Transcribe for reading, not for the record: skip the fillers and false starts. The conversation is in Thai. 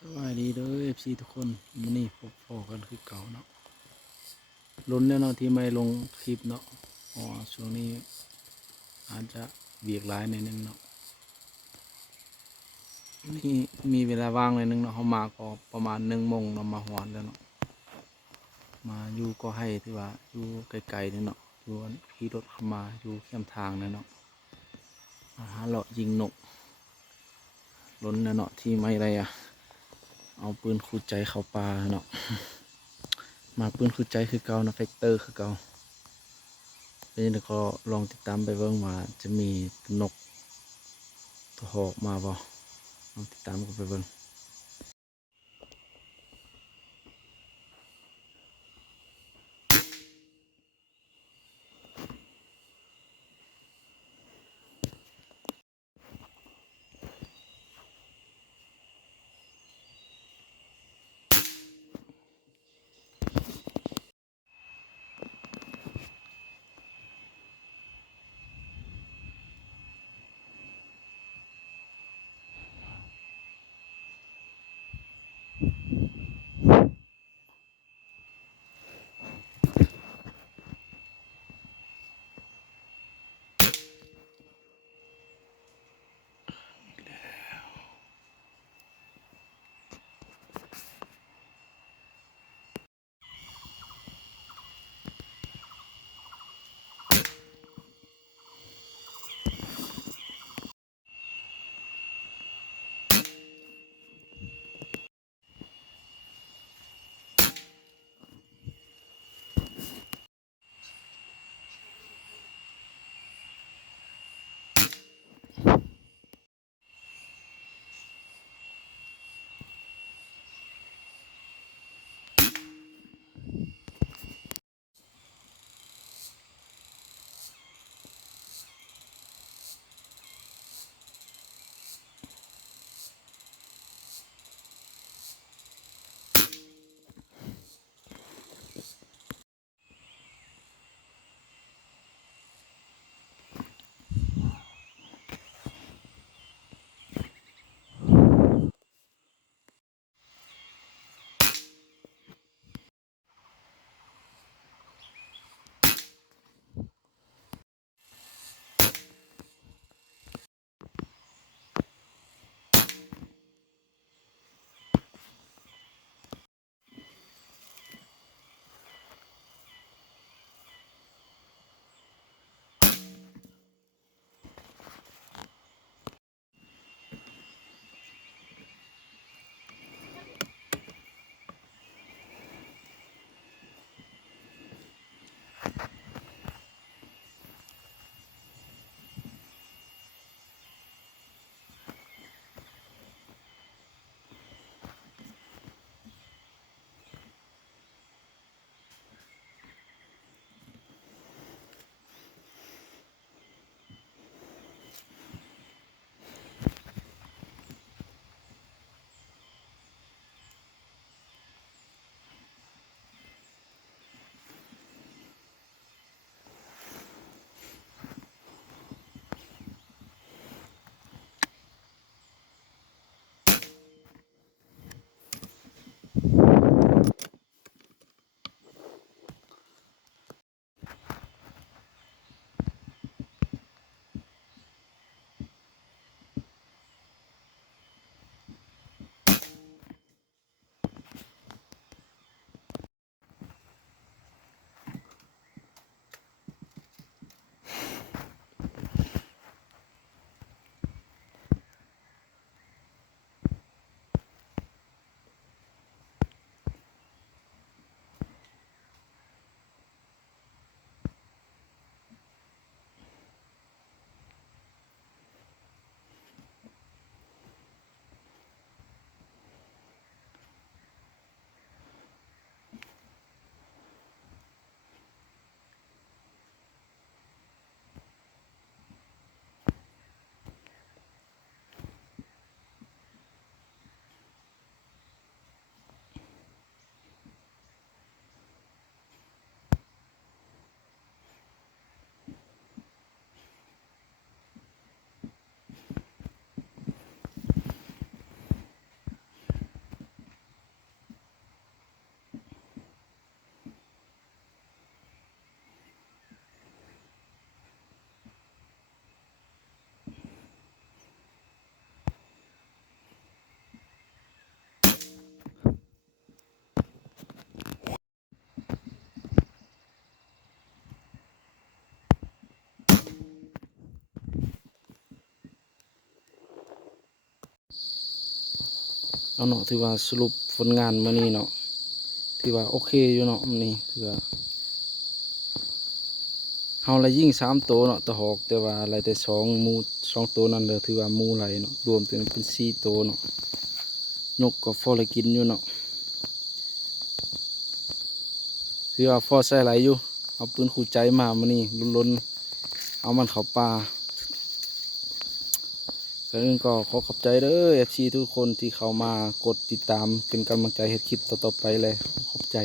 สวัสดีเด้อFC ทุกคนวันนี้พบพอกันคือเก่าเนาะลุ้นแน่เนาะที่ไม่ลงคลิปเนาะอ๋อช่วงนี้อาจจะเบียกหลายในอยนึงเนาะนี่มีเวลาว่างในอยนึงเนาะเขามาก็ประมาณ1 โมงเนาะมาหอนแล้วเนาะมาอยู่ก็ให้ที่ว่าอยู่ไกลๆนี่เนาะอยู่ขี่รถเข้ามาอยู่เข้มทางเลยเนาะมาหาเลาะยิงนกลุ้นแน่เนาะที่ไม่ไรอะเอาปืนขู่ใจเข้าป่าเนาะมาปืนขู่ใจคือเก่านะเฟกเตอร์คือเก่า นี่เราก็ลองติดตามไปเบิ่งว่าจะมีนกตัวหอกมาบ่ลองติดตามกันไปเบิ่ง เอาเนาะถือว่าสรุปผลงานมื้อนี้เนาะถือว่าโอเคอยู่เนาะมื้อนี้ถือว่าเฮาละยิง3ตัวเนาะตะหอกแต่ว่าอะไรแต่2หมู่2ตัวนั้นเด้อถือว่าหมู่ไหลเนาะรวมเป็น4ตัวเนาะนกก็พอได้กินอยู่เนาะถือว่าพอใช้ไหลอยู่เอาปืนคู่ใจมามื้อนี้ลุ้นๆเอามันเข้าป่าก่อนอื่นก็ขอขอบใจเด้อ FC ทุกคนที่เข้ามากดติดตามเป็นกำลังใจเฮ็ดคลิปต่อๆไปเลยขอบใจ